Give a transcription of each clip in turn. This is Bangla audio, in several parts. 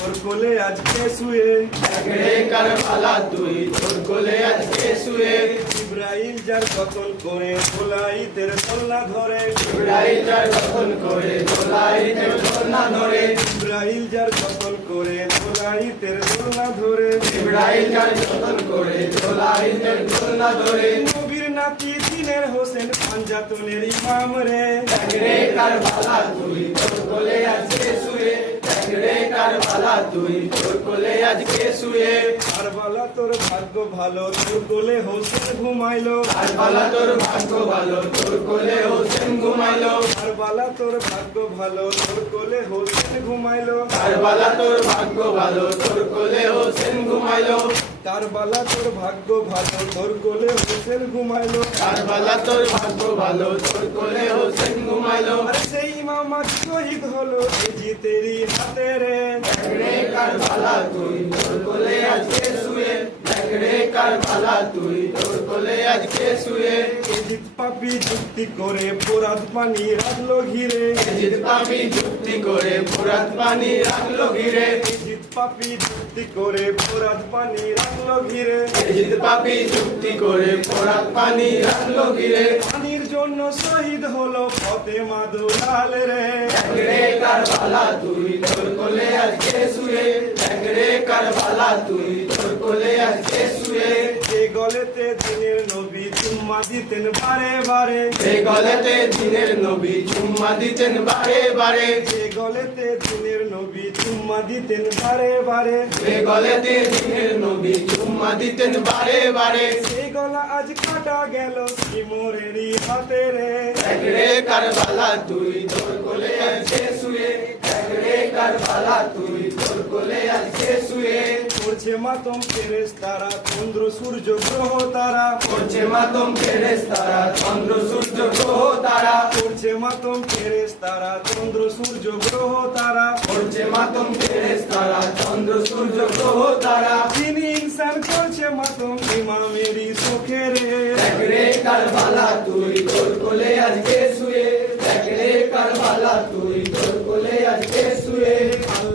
তোর কোলে আজকে শুয়ে। রে কারবালা তুই তোর কোলে আজকে শুয়ে ইব্রাহিম যার কতল করে তোলাইতের দোলনা ধরে। ইব্রাহিমের কতল করে দোলাইতে দোলনা ধরে ইব্রাহিম যার কতল করে তোলাইতের দোলনা ধরে। ইব্রাহিমের কতল করে দোলাইতে দোলনা ধরে নবীর নাতি দিনের হোসেন পাঞ্জাতনের ইমাম রে। রে কারবালা তুই তোর কোলে আজকে তুই তোর কোলে আজকে শুয়ে। কারবালা তোর ভাগ্য ভালো তোর কোলে হোসেন ঘুমাইলো। কারবালা তোর ভাগ্য ভালো তোর কোলে হোসেন ঘুমাইলো। কারবালা তোর ভাগ্য ভালো তোর কোলে হোসেন ঘুমাইলো। কারবালা তোর ভাগ্য ভালো তোর কোলে হোসেন ঘুমাইলো। কারবালা তোর ভাগ্য ভালো তোর কোলে হোসেন ঘুমাইলো। কারবালা তোর ভাগ্য ভালো তোর কোলে হোসেন ঘুমাইলো। সেই আজ শহীদ হলো এই জিতেরই হাতে রে। রে কারবালা তুই তোর কোলে আজকে শুয়ে। রে কারবালা তুই তোর কোলে আজকে শুয়ে। এজিত পাপি যুক্তি করে পোরাত পানি রাখল ঘিরে। জিত পাপি যুক্তি করে পুরাত পানি রাখল ঘিরে। এজিত পাপি যুক্তি করে পোরাত পানি রাখল ঘিরে। জিত পাপি যুক্তি করে পোরাত পানি রাখল ঘিরে। পানির জন্য শহীদ হলো ফতে মাদুলাল রে। রে কারবালা তুই তোর কোলে আজকে শুয়ে রে কারবালা তুই তোর কোলে আজকে গলেতে দিনের নবী চুম্মা দিতেন বারে বারে। যে গলেতে দিনের নবী চুম্মা দিতেন বারে বারে। যে গলেতে দিনের নবী চুম্মা দিতেন বারে বারে। যে গলেতে দিনের নবী চুম্মা দিতেন বারে বারে। সেই গলা আজ কাটা গেল সিমরেরই হাতে রে। রে কারবালা তুই তোর কোলে আজকে শুয়ে রে কারবালা তুই তোর করছে মাতম ফেরেস তারা চন্দ্র সূর্য গ্রহ তারা। করছে মাতম ফেরেস তারা চন্দ্র সূর্য গ্রহ তারা। করছে মাতম ফেরেস তারা চন্দ্র সূর্য গ্রহ তারা। করছে মাতম ফেরেস তারা চন্দ্র সূর্য গ্রহ তারা। তিনি ইনসান করছে মাতম ইমামেরই চোখে রে। রে কারবালা তুই তোর কোলে আজকে শুয়ে। রে কারবালা তুই তোর কোলে আজকে শুয়ে।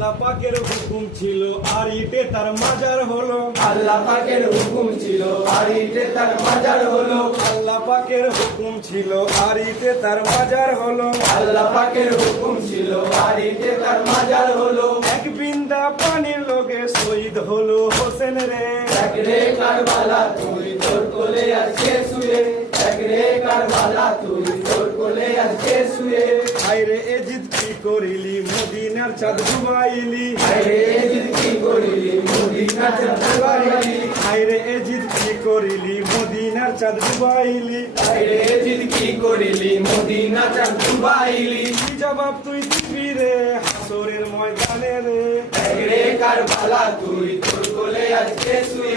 আল্লাহ পাকের হুকুম ছিল আর ইটে তার মাজার হলো। আল্লাহ পাকের হুকুম ছিল আর ইটে তার মাজার হলো। আল্লাহ পাকের হুকুম ছিল আর ইটে তার মাজার হলো। আল্লাহ পাকের হুকুম ছিল আর ইটে তার মাজার হলো। এক বিন্দা পানির লোকে শহীদ হলো হোসেন রে। রে কারবালা তুই তোর কোলে আজকে শুয়ে। রে কারবালা তুই তোর কোলে আজকে শুয়ে। আইরে এজিদ কি করিলি? মদিনার চাঁদ ডুবাইলি। আরে জিদ কি করিলি? মদিনা চাঁদাইলি আইরে এজিদ কি করিলি? মদিনার চাঁদ ডুবাইলি। আরে জিদ কি করিলি? মদিনা চাঁদাইলি কি জবাব তুই দিবি রে হাসরের ময়দানে রে? রে কারবালা তুই তোর কোলে আজকে শুয়ে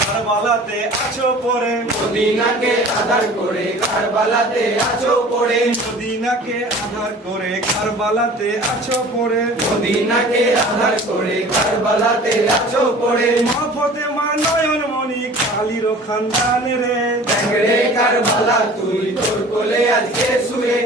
কারবালাতে আছো পরে মদিনাকে আধার করে কারবালাতে আছো পড়ে। মদিনাকে আধার করে কারবালাতে আছো পরে মদিনাকে আধার করে কারবালাতে আছো পড়ে। মাফতে মা নয়ন মণি কালির খানদান রে। কারবালা তুই তোর কোলে আজকে শুয়ে।